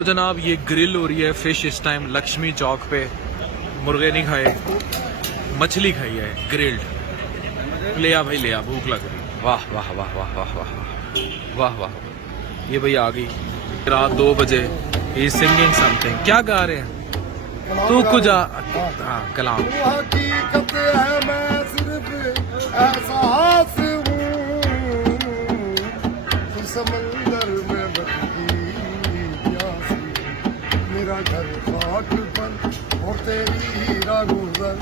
तो जनाब ये ग्रिल हो रही है फिश इस टाइम लक्ष्मी चौक पे। मुर्गे नहीं खाए, मछली खाई है ग्रिल्ड। ले आ भाई ले आ, भूख लग रही। वाह वाह वाह वाह वाह वाह वाह वाह। ये भाई आ गई रात 2 बजे। ये सिंगिंग समथिंग, क्या गा रहे हैं? तू कुछ हाँ कलाम। हकीकत है मैं सिर्फ एहसास हूँ, समंदर में बदली प्यासी, मेरा घर खाक पर और तेरी हीरा गुजर,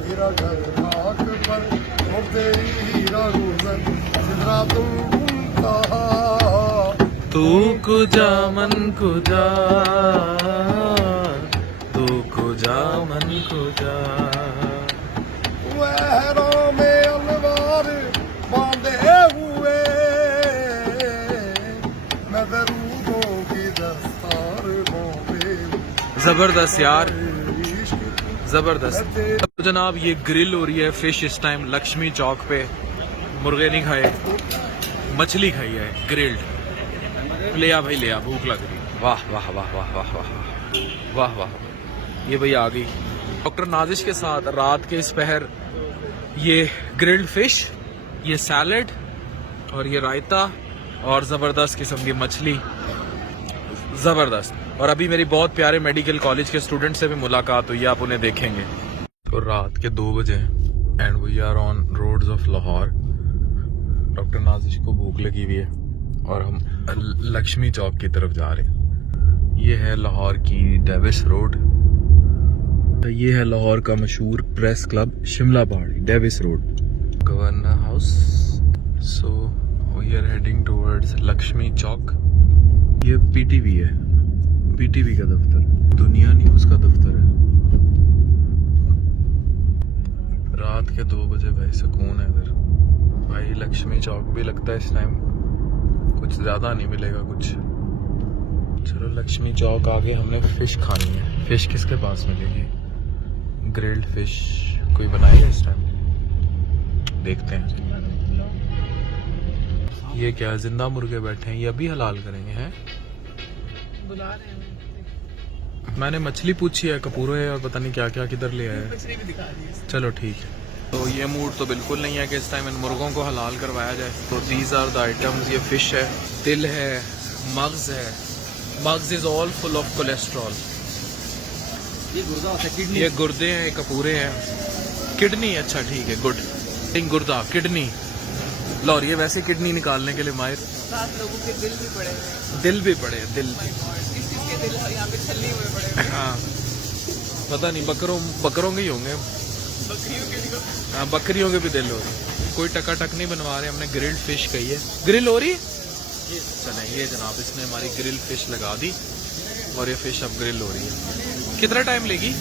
मेरा घर खाक पर और तेरी हीरा गुजर, जिधरा तुम कहा तू कुजा मन कुजा, तू कुजा मन कुजा। लहरों में अलवार बांधे हुए मैं दरूदों की दस्तार बांधे। जबरदस्त यार, जबरदस्त। तो जनाब ये ग्रिल हो रही है फिश इस टाइम लक्ष्मी चौक पे। मुर्गे नहीं खाए, मछली खाई है ग्रिल्ड। ले आ भाई ले आ, भूख लग रही। वाह वाह वाह वाह वाह वाह वाह वाह। ये भाई आ गई डॉक्टर नाजिश के साथ रात के इस पहर। ये ग्रिल्ड फिश, ये सैलड और ये रायता और जबरदस्त किस्म की मछली, जबरदस्त। और अभी मेरी बहुत प्यारे मेडिकल कॉलेज के स्टूडेंट से भी मुलाकात हुई, आप उन्हें देखेंगे। तो रात के 2 बजे and we are on roads of Lahore. Doctor Nazish को भूख लगी हुई है और हम लक्ष्मी चौक की तरफ जा रहे हैं। ये है लाहौर की डेविस रोड। ये है लाहौर का मशहूर प्रेस क्लब शिमला पहाड़ी, Davis road, governor house. So we are heading towards Lakshmi Chowk. ये पीटीवी है, पीटीवी का दफ्तर, दुनिया न्यूज का दफ्तर है। रात के 2 बजे भाई सुकून है इधर। भाई लक्ष्मी चौक भी लगता है इस टाइम कुछ ज्यादा नहीं मिलेगा कुछ। चलो लक्ष्मी चौक आगे हमने फिश खानी है। फिश किसके पास मिलेगी? ग्रिल्ड फिश कोई बनाएगा इस टाइम? देखते हैं। ये क्या जिंदा मुर्गे बैठे हैं, ये अभी हलाल करेंगे हैं? बुला रहे हैं। मैंने मछली पूछी है, कपूरे और पता नहीं क्या क्या किधर ले आए। मछली भी दिखा दी है। चलो ठीक है। तो ये मूड तो बिल्कुल नहीं है कि इस टाइम इन मुर्गों को हलाल करवाया जाए। तो दीज आर द आइटम्स। ये फिश है, दिल है, मग्ज है। Maghz is all full of cholesterol. ये गुर्दे हैं, ये कपूरे हैं। किडनी, अच्छा ठीक है, गुड। गुर्दा, किडनी। लौर ये वैसे किडनी निकालने के लिए माहिर। 7 लोगों के दिल भी पड़े हुए हैं। दिल भी पड़े, दिल भी। किस चीज के दिल यहाँ पे छलनी हुए पड़े हुए हैं। हाँ पता नहीं, बकरों के ही होंगे। बकरियों के लिए हाँ बकरियों के भी दिल हो रही। कोई टकाटक नहीं बनवा रहे, हमने ग्रिल्ड फिश कही है। ग्रिल हो रही है। चले ये जनाब, इसने हमारी ग्रिल फिश लगा दी और ये फिश अब ग्रिल हो रही है। कितना टाइम लेगी?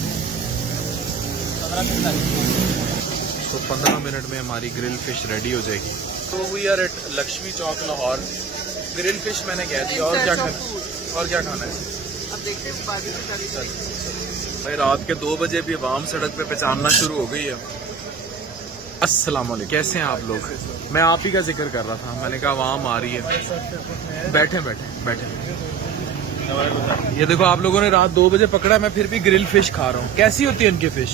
15 मिनट में हमारी ग्रिल फिश रेडी हो जाएगी। तो we are at Lakshmi Chowk Lahore. Grill fish मैंने कह दी। और क्या खाना, और क्या खाना है? अब देखते हैं बाकी की सारी। भाई रात के 2 बजे भी आवाम सड़क पे पहचानना शुरू हो गई है। अस्सलाम वालेकुम, कैसे हैं आप लोग? मैं आप ही का जिक्र कर रहा था, मैंने कहा आवाम आ रही है। बैठे बैठे बैठे। ये देखो आप लोगों ने रात 2 बजे पकड़ा, मैं फिर भी ग्रिल फिश खा रहा हूँ। कैसी होती है इनकी फिश?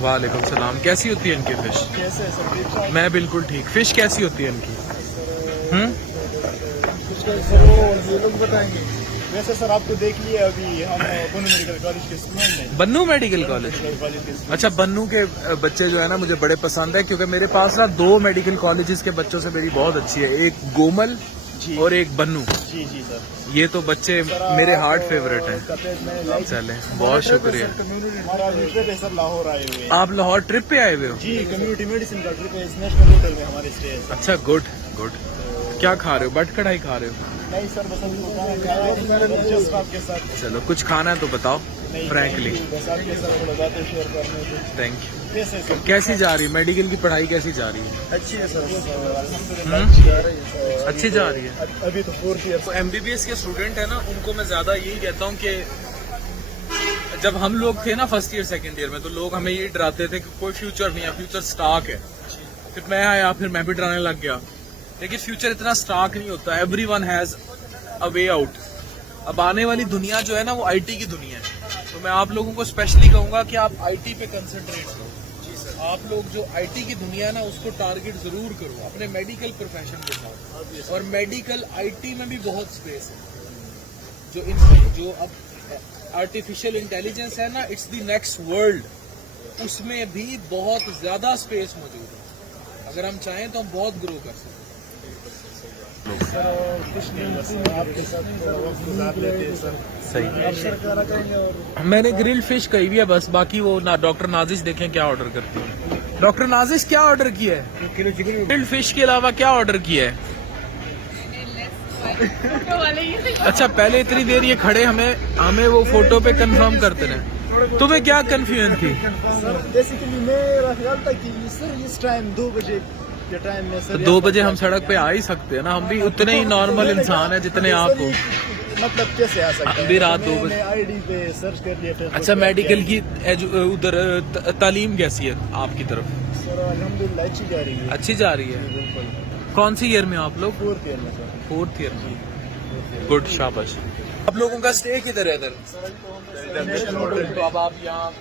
वालेकुम सलाम। कैसी होती है इनकी फिश? कैसे सर? मैं बिल्कुल ठीक। फिश कैसी होती है इनकी? ये लोग बताएंगे। वैसे सर आपको देख लिया अभी हम बन्नू मेडिकल कॉलेज के स्टूडेंट हैं। बन्नू मेडिकल कॉलेज। अच्छा, बन्नू के बच्चे जो है ना मुझे बड़े पसंद है, क्योंकि मेरे पास ना 2 मेडिकल कॉलेजेस के बच्चों से मेरी बहुत अच्छी है। एक गोमल और एक बन्नू। जी जी सर। ये तो बच्चे मेरे हार्ट फेवरेट हैं। चले, बहुत शुक्रिया। हमारा ट्रिप है सर, लाहौर आए हुए हैं। आप लाहौर ट्रिप पे आए हुए हो? जी, कम्युनिटी मेडिसिन का ट्रिप है, नेशनल होटल में हमारे स्टे है। अच्छा, गुड गुड। क्या खा रहे हो? बट कढ़ाई खा रहे हो? नहीं सर, बस अभी खाना खाया है आपके साथ। चलो कुछ खाना है तो बताओ फ्रैंकली। बस आपके साथ थोड़ा बातें शेयर करने को। Thank you. कैसे सर? कैसी जा रही है मेडिकल की पढ़ाई? कैसी जा रही है? अच्छी है सर, अल्हम्दुलिल्लाह जा रही है। अच्छी जा रही है। अभी तो 4th ईयर। तो एमबीबीएस के स्टूडेंट है ना, उनको मैं ज्यादा यही कहता हूँ कि जब हम लोग थे ना फर्स्ट ईयर सेकंड ईयर में, तो लोग हमें ये डराते थे कि कोई फ्यूचर नहीं है, फ्यूचर स्टार्क है। फिर मैं आया, फिर मैं भी डराने लग गया। लेकिन फ्यूचर इतना स्टार्क नहीं होता। Everyone has a way out. अब आने वाली दुनिया जो है ना वो आईटी की दुनिया है, तो मैं आप लोगों को स्पेशली कहूंगा कि आप आईटी पे कंसंट्रेट करो। आप लोग जो आईटी की दुनिया है ना उसको टारगेट जरूर करो अपने मेडिकल प्रोफेशन के साथ। और मेडिकल आईटी में भी बहुत स्पेस है। जो अब आर्टिफिशियल इंटेलिजेंस है ना, इट्स द नेक्स्ट वर्ल्ड, उसमें भी बहुत ज्यादा स्पेस मौजूद है। अगर हम चाहें तो हम बहुत ग्रो कर सकते हैं। कुछ नहीं, बस आपके साथ थोड़ा वक्त गुजार लेते हैं सर। सही। आप सर क्या करेंगे? और मैंने ग्रिल फिश कही भी है बस, बाकी वो ना डॉक्टर नाजिश देखें क्या ऑर्डर करती है। डॉक्टर नाजिश क्या ऑर्डर किया है? Kilo chicken. ग्रिल फिश के अलावा क्या ऑर्डर किया है? अच्छा, पहले इतनी देर ये खड़े हमें वो फोटो पे कंफर्म करते रहे। तुम्हें क्या कंफ्यूजन थी? सर बेसिकली मेरा ख्याल था कि सर इस टाइम 2 बजे के टाइम में तो 2 बजे हम सड़क पे आ ही सकते हैं ना, हम भी उतने ही नॉर्मल इंसान हैं जितने आप हो। मतलब कैसे आ सकते हैं? भी रात 2 बजे। आईडी पे सर्च कर लिया था। अच्छा, मेडिकल की उधर तालीम कैसी है आपकी तरफ? सर अल्हम्दुलिल्लाह अच्छी जा रही है। अच्छी जा रही है। बिल्कुल। कौन सी ईयर में हो आप लोग? 4th ईयर में सर। 4th ईयर में। गुड, शाबाश। आप लोगों का स्टे किधर है इधर? तो अब आप यहाँ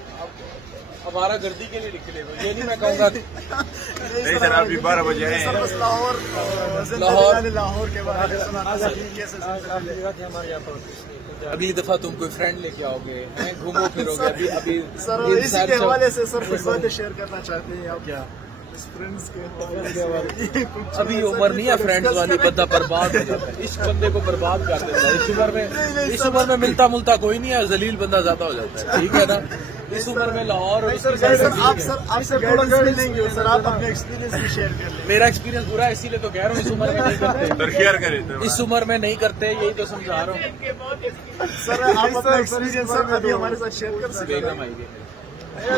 हमारा गर्दी के लिए निकले हो, ये नहीं मैं कहूँगा। नहीं सर, अभी 12 बजे आए हैं। बस लाहौर के बारे में सुना था सर, कैसे हमारे यहाँ पर अगली दफा तुम कोई फ्रेंड लेके आओगे, घूमो फिरोगे। अभी अभी सर इसी के हवाले से सर कुछ बातें शेयर करना चाहते हैं आप? क्या फ्रेंड्स के हवाले से? अभी उम्र नहीं है फ्रेंड्स वाली, बंदा बर्बाद हो जाता है। इस बंदे को बर्बाद कर देता है। इस उम्र में मिलता मुलता कोई नहीं है, जलील बंदा ज्यादा हो जाता है। ठीक है ना? इस उम्र में लाहौर और सर आपसे थोड़ा गाइडेंस लेंगे सर, आप अपने एक्सपीरियंस भी शेयर कर लें। मेरा एक्सपीरियंस बुरा है, इसीलिए तो कह रहा हूँ इस उम्र में नहीं करते। इस उम्र में नहीं करते, यही तो समझा रहा हूँ। सर आप अपना एक्सपीरियंस सर अभी हमारे साथ शेयर कर सकते बेगम आएगी, हैं? मैं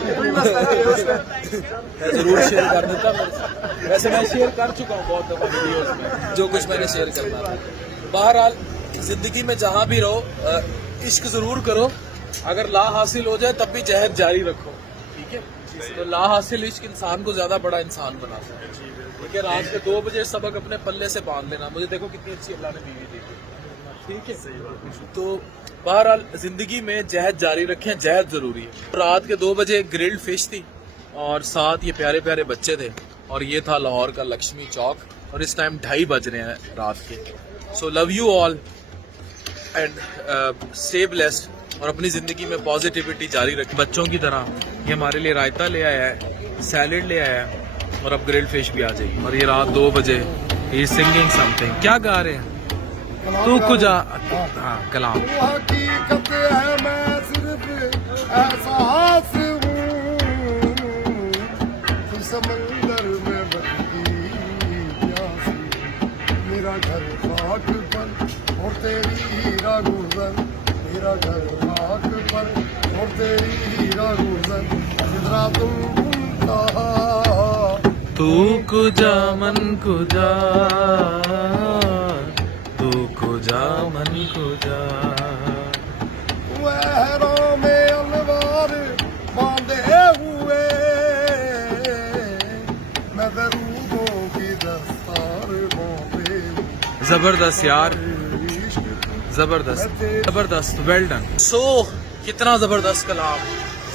जरूर शेयर कर देता हूँ। वैसे मैं शेयर कर चुका हूँ बहुत दफा वीडियोस में, जो कुछ मैंने शेयर करना था। बहरहाल जिंदगी में जहाँ भी रहो, इश्क जरूर करो। अगर ला हासिल हो जाए तब भी जहद जारी रखो। ठीक है? तो ला हासिल इश्क इंसान को ज्यादा बड़ा इंसान बनाता है। ठीक है? रात के 2 बजे सबक अपने पल्ले से बांध लेना। मुझे देखो कितनी अच्छी अल्लाह ने बीवी दी थी। ठीक है? सही बात। तो बहरहाल जिंदगी में जहद जारी रखें, जहद जरूरी है। रात के 2 बजे ग्रिल्ड फिश थी और साथ ये प्यारे प्यारे बच्चे थे, और ये था लाहौर का लक्ष्मी चौक, और इस टाइम 2:30 बज रहे हैं रात के। So love you all and stay blessed, और अपनी जिंदगी में पॉजिटिविटी जारी रखें बच्चों की तरह। ये हमारे लिए रायता ले आया है, सैलेड ले आया है, और अब ग्रिल्ड फिश भी आ जाएगी। और ये रात 2 बजे ही सिंगिंग समथिंग। क्या गा रहे हैं? तू कुछ हाँ, कलाम। हकीकत है मैं सिर्फ एहसास हूँ, तू समंदर में बहती प्यासी, मेरा घर खाक पर और तेरी हीरा गुजर, मेरा घर खाक पर और तेरी हीरा गुजर, जिधरा तुम घूमता तू कुजा मन कुजा, तू कुजा मन कुजा। लहरों में अलवार बांधे हुए, मैं दरूदों की दस्तार बांधे हुए। जबरदस्त यार, जबरदस्त जबरदस्त, वेल डन। सो कितना जबरदस्त कलाम,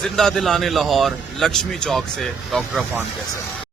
जिंदा दिलाने लाहौर लक्ष्मी चौक से डॉक्टर अफान कैसर।